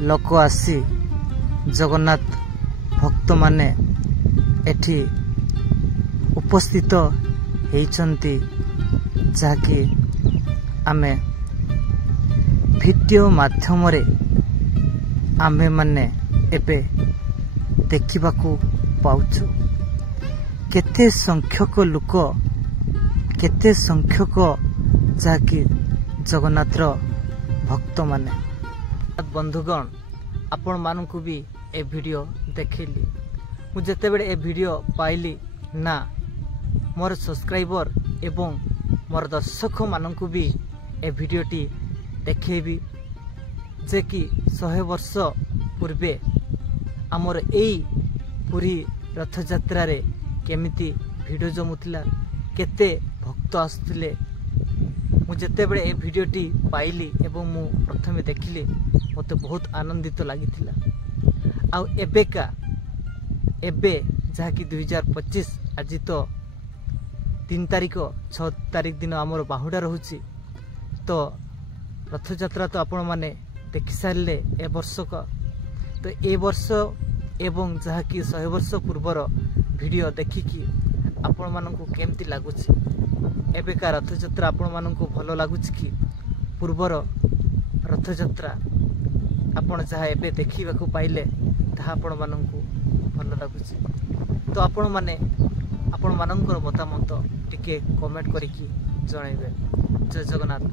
लोक आसी जगन्नाथ भक्त माने एठी उपस्थित होइचंती जाकि आमे वीडियो माध्यम रे आमे माने एबे देखिबाकू पाउछु। केते संख्यक लोक केते संख्यक जाकि जगन्नाथर भक्त माने। बंधुगण आपण मानकू भी ए वीडियो देखिली मु जेते बेले ए वीडियो पाइली ना मोर सब्सक्राइबर एवं मोर दर्शक मानकू भी ए वीडियोटी देखेबी जे कि 100 वर्ष पूर्वे आमर एई पुरी रथ यात्रा रे केमिति भिड जमुथिला केते भक्त आसुथिले। मु जेते बेले ए वीडियोटी पाइली एवं मु प्रथमे देखिली मते बहुत आनंदित लागिथिला। आ एबेका एबे जहाँकि 2025 आज तो 3 तारिख 6 तारिख दिन आमर बाहुडा रहुची तो रथ यात्रा तो आपण माने देखि सारले ए वर्ष का तो ए वर्ष एवं जहाँकि 100 वर्ष पूर्वर वीडियो देखिकी आपण मानकू केमती लागुची एबेका रथ यात्रा आपण मानकू भलो लागुची कि पूर्वर रथ यात्रा आपण जहाँ एबे देखिबाकू पाइले ताहा आपण मानकू भलो लागुची। तो आपण माने आपण मानकर मतामत टिके कमेंट करिकी जणाइबे। जय जगन्नाथ।